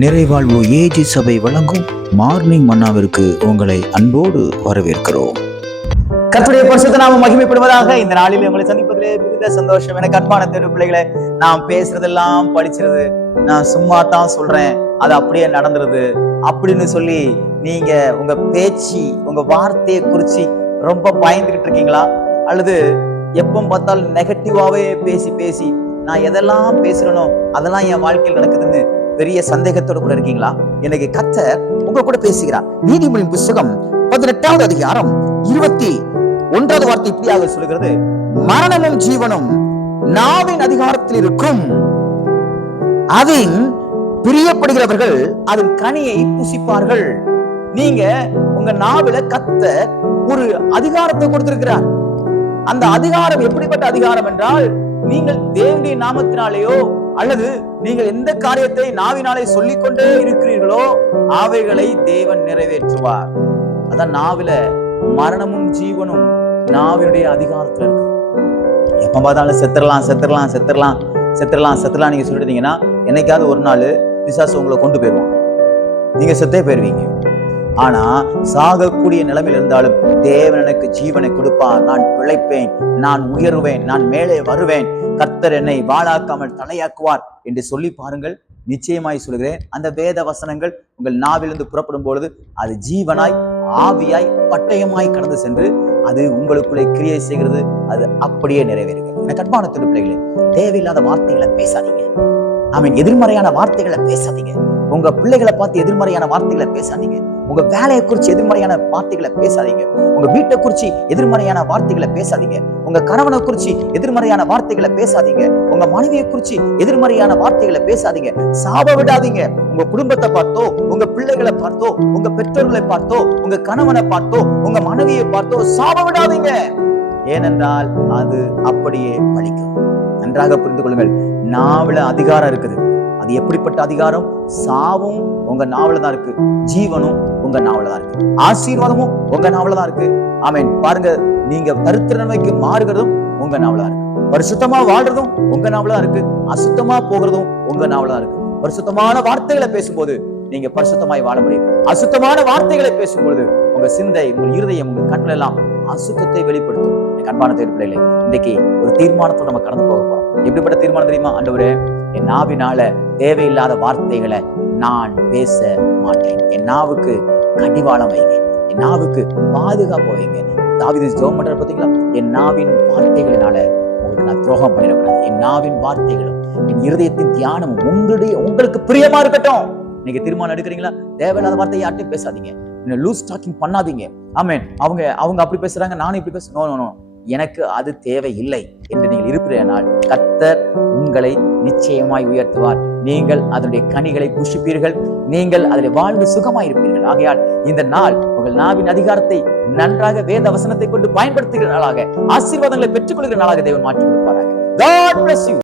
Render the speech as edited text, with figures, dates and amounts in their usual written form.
நிறைவாழ்வு AG சபை வழங்கும் morning மன்னாவிற்கு உங்களை அன்போடு வரவேற்கிறோம். கர்த்தருடைய பரிசுத்த நாமம் மகிமைப்படுவதாக. இந்த நாளில் உங்களை சந்திப்பதிலே மிகுந்த சந்தோஷம். எனக்கு அன்பான தேவ பிள்ளைகளை, நான் பேசுறதெல்லாம் படிச்சிருது, நான் சும்மா தான் சொல்றேன், அது அப்படியே நடந்துருது அப்படின்னு சொல்லி நீங்க உங்க பேச்சு, உங்க வார்த்தையை குறிச்சு ரொம்ப பயந்துகிட்டு இருக்கீங்களா? அல்லது எப்ப பார்த்தாலும் நெகட்டிவாவே பேசி பேசி நான் எதெல்லாம் பேசுறேனோ அதெல்லாம் என் வாழ்க்கையில் நடக்குதுன்னு பெரிய சந்தேகத்தோடு கூட இருக்கீங்களா? எனக்கு கர்த்தர் உங்க கூட பேசுகிறார். நீதிமொழியின் புத்தகம் 18வது அதிகாரம் 21வது வார்த்தை இப்படியாக சொல்கிறது: மரணமும் ஜீவனும் நாவின் அதிகாரத்தில் இருக்கும், அதின் பிரியப்படுகிறவர்கள் அதன் கனியை புசிப்பார்கள். நீங்க உங்க நாவில கர்த்தர் ஒரு அதிகாரத்தை கொடுத்திருக்கிறார். அந்த அதிகாரம் எப்படிப்பட்ட அதிகாரம் என்றால், நீங்கள் தேவனுடைய நாமத்தினாலேயோ அல்லது நீங்கள் எந்த காரியத்தை நாவினாலே சொல்லிக்கொண்டே இருக்கிறீர்களோ அவைகளை தேவன் நிறைவேற்றுவார். அதான் நாவில மரணமும் ஜீவனும் நாவினுடைய அதிகாரத்துல இருக்கு. எப்ப பார்த்தாலும் செத்துறலாம் நீங்க சொல்லிட்டீங்கன்னா என்னைக்காவது ஒரு நாள் பிசாசு உங்களை கொண்டு போயிடுவான், நீங்க செத்தே போயிருவீங்க. ஆனா சாகக்கூடிய நிலைமையில் இருந்தாலும் தேவன் எனக்கு ஜீவனை கொடுப்பார், நான் பிழைப்பேன், நான் உயருவேன், நான் மேலே வருவேன், கர்த்தர் என்னை வாழாக்காமல் தலையாக்குவார் என்று சொல்லி பாருங்கள். நிச்சயமாய் சொல்கிறேன், அந்த வேத வசனங்கள் உங்கள் நாவிலிருந்து புறப்படும் பொழுது அது ஜீவனாய் ஆவியாய் பட்டயமாய் கடந்து சென்று அது உங்களுக்குள்ளே கிரியை செய்கிறது. அது அப்படியே நிறைவேறுகிறது. எனக்கு அன்பான பிள்ளைகளே, தேவையில்லாத வார்த்தைகளை பேசாதீங்க. எதிர்மறையான வார்த்தைகளை பேசாதீங்க. உங்க பிள்ளைகளை பார்த்து எதிர்மறையான வார்த்தைகளை பேசாதீங்க. உங்க வேலையை குறிச்சு எதிர்மறையான வார்த்தைகளை பேசாதீங்க. உங்க வீட்டை குறிச்சு எதிர்மறையான வார்த்தைகளை பேசாதீங்க. உங்க கணவனை குறிச்சு எதிர்மறையான வார்த்தைகளை பேசாதீங்க. உங்க மனைவியை குறிச்சு எதிர்மறையான வார்த்தைகளை பேசாதீங்க. சாப விடாதீங்க. உங்க குடும்பத்தை பார்த்தோ, உங்க பிள்ளைகளை பார்த்தோ, உங்க பெற்றோர்களை பார்த்தோ, உங்க கணவனை பார்த்தோ, உங்க மனைவியை பார்த்தோ சாப விடாதீங்க. ஏனென்றால் அது அப்படியே பலிக்கும். நன்றாக புரிந்து கொள்ளுங்கள். நாவல அதிகாரம் இருக்குது. அது எப்படிப்பட்ட அதிகாரம்? சாவும் உங்க நாவல தான் இருக்கு, ஜீவனும் உங்க நாவல தான் இருக்கு, ஆசீர்வாதமும் உங்க நாவல தான் இருக்கு. ஆமென். பாருங்க, நீங்க தரித்திர நிலைமைக்கு மாறுகிறதும் உங்க நாவல இருக்கு, பரிசுத்தமா வாழ்றதும் உங்க நாவல இருக்கு, அசுத்தமா போகிறதும் உங்க நாவல இருக்கு. பரிசுத்தமான வார்த்தைகளை பேசும்போது நீங்க பரிசுத்தமாய் வாழ முடியும். அசுத்தமான வார்த்தைகளை பேசும்பொழுது உங்க சிந்தை, உங்கள் இருதயம், உங்கள் கண்கள் எல்லாம் அசுத்தத்தை வெளிப்படுத்தும். அன்பான தேவ பிள்ளைகளே, இன்றைக்கு ஒரு தீர்மானத்தை நம்ம கடந்து போக போறோம். எப்படிப்பட்ட தீர்மானம் தெரியுமா? ஆண்டவரே, என் நாவினால தேவையில்லாத வார்த்தைகளை நான் பேச மாட்டேன். என் நாவுக்கு கடிவாளம் வைங்க, என் நாவுக்கு பாதுகாப்பு வைங்க. தாவீது ஜெபம் பண்றாரு பாத்தீங்களா? என் நாவின் வார்த்தைகளினால உங்களுக்கு நான் துரோகம் பண்ணிடக்கூடாது. என் நாவின் வார்த்தைகளும் என் இருதயத்தின் தியானமும் உங்களுக்கு பிரியமா இருக்கட்டும். நீங்க தீர்மானம் எடுக்கிறீங்களா? தேவையில்லாத வார்த்தையை யார்ட்டையும் பேசாதீங்க. லூஸ் டாக்கிங் பண்ணாதீங்க. ஆமென். அவங்க அப்படி பேசுறாங்க, நானும் இப்படி பேசுறேன், நோ, எனக்கு அது தேவை இல்லை என்று நீங்கள் இருப்பீர்கள். கர்த்தர் உங்களை நிச்சயமாய் உயர்த்துவார். நீங்கள் அதனுடைய கனிகளை புசிப்பீர்கள். நீங்கள் அதில் வாழ்ந்து சுகமாய் இருப்பீர்கள். ஆகையால் இந்த நாள் உங்கள் நாவின் அதிகாரத்தை நன்றாக வேத வசனத்தை கொண்டு பயன்படுத்துகிற நாளாக, ஆசீர்வாதங்களை பெற்றுக் கொள்கிற நாளாக தேவன் மாற்றி கொடுப்பாராக. God bless you.